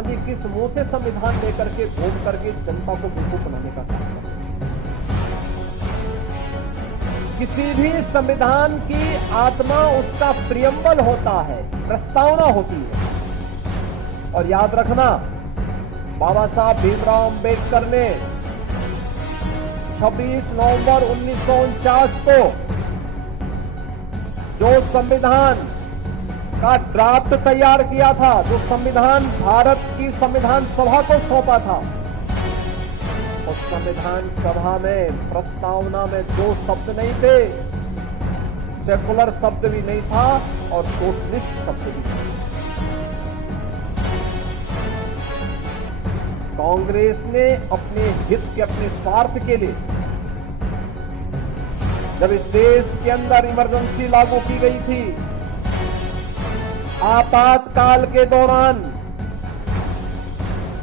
गांधी किस मुंह से संविधान लेकर के घूम करके जनता को बेवकूफ बनाने का काम करते हैं। किसी भी संविधान की आत्मा उसका प्रियम्बल होता है, प्रस्तावना होती है। और याद रखना, बाबा साहब भीमराव अंबेडकर ने 26 नवंबर 1949 को जो संविधान का ड्राफ्ट तैयार किया था, जो संविधान भारत की संविधान सभा को सौंपा था, उस संविधान सभा में प्रस्तावना में 2 शब्द नहीं थे, सेकुलर शब्द भी नहीं था और सोशलिस्ट शब्द भी नहीं था। कांग्रेस ने अपने हित के, अपने स्वार्थ के लिए जब इस देश के अंदर इमरजेंसी लागू की गई थी, आपातकाल के दौरान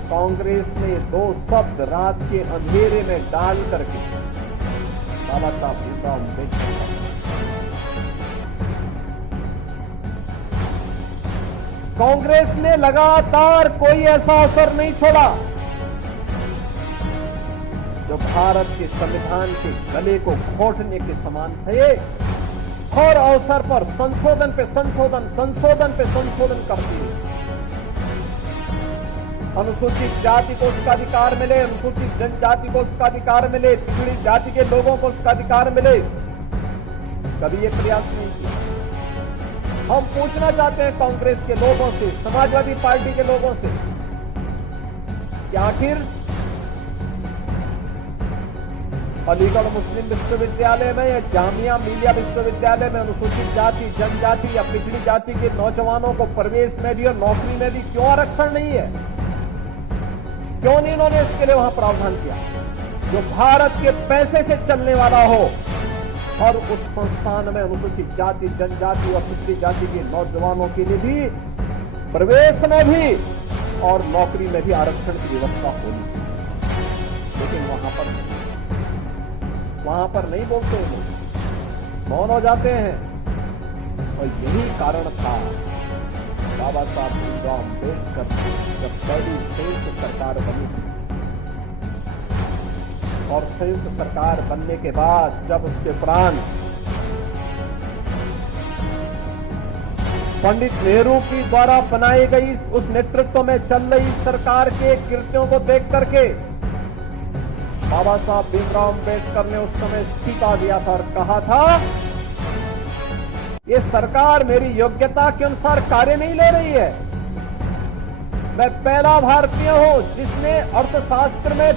कांग्रेस ने 2 शब्द रात के अंधेरे में डाल करके बाबा साहब भीमराव अम्बेडकर, कांग्रेस ने लगातार कोई ऐसा असर नहीं छोड़ा जो भारत के संविधान के गले को घोंटने के समान थे। हर अवसर पर संशोधन पे संशोधन, संशोधन पे संशोधन करती है। अनुसूचित जाति को उसका अधिकार मिले, अनुसूचित जनजाति को उसका अधिकार मिले, पिछड़ी जाति के लोगों को उसका अधिकार मिले, कभी ये प्रयास नहीं किया। हम पूछना चाहते हैं कांग्रेस के लोगों से, समाजवादी पार्टी के लोगों से, कि आखिर अलीगढ़ मुस्लिम विश्वविद्यालय में या जामिया मिलिया विश्वविद्यालय में अनुसूचित जाति, जनजाति या पिछड़ी जाति के नौजवानों को प्रवेश में भी और नौकरी में भी क्यों आरक्षण नहीं है? क्यों नहीं इन्होंने इसके लिए वहां प्रावधान किया जो भारत के पैसे से चलने वाला हो और उस संस्थान में अनुसूचित जाति, जनजाति और पिछड़ी जाति के नौजवानों के लिए भी प्रवेश में भी और नौकरी में भी आरक्षण की व्यवस्था होनी चाहिए। लेकिन वहां पर नहीं बोलते हैं, मौन हो जाते हैं। और यही कारण था बाबा साहब भीमराव अम्बेडकर जब पहली संयुक्त सरकार बनी और संयुक्त सरकार बनने के बाद जब उसके उपरांत पंडित नेहरू की द्वारा बनाई गई उस नेतृत्व में चल रही सरकार के कृत्यों को देख करके बाबा साहब भीमराव अम्बेडकर ने उस समय इस्तीफा दिया था और कहा था, ये सरकार मेरी योग्यता के अनुसार कार्य नहीं ले रही है। मैं पहला भारतीय हूं जिसने अर्थशास्त्र में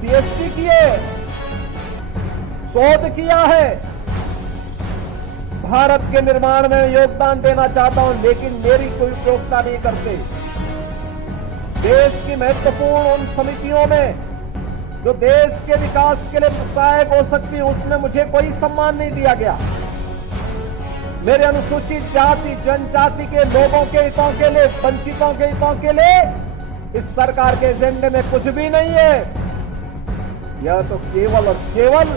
पीएचडी की है, शोध किया है, भारत के निर्माण में योगदान देना चाहता हूं, लेकिन मेरी कोई उपयोगिता नहीं करते। देश की महत्वपूर्ण उन समितियों में जो देश के विकास के लिए सहायक हो सकती है, उसमें मुझे कोई सम्मान नहीं दिया गया। मेरे अनुसूचित जाति, जनजाति के लोगों के हितों के लिए, वंचितों के हितों के लिए इस सरकार के एजेंडे में कुछ भी नहीं है। यह तो केवल और केवल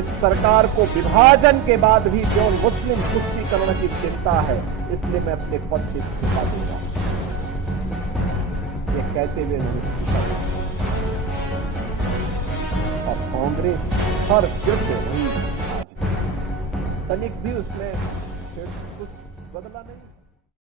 इस सरकार को विभाजन के बाद भी केवल मुस्लिम तुष्टीकरण की चिंता है, इसलिए मैं अपने पद से इस्तीफा दूंगा। ये कहते हुए उन्होंने इस्तीफा दिया और कांग्रेस हर फिर से वही आज तनिक भी उसमें कुछ बदला नहीं।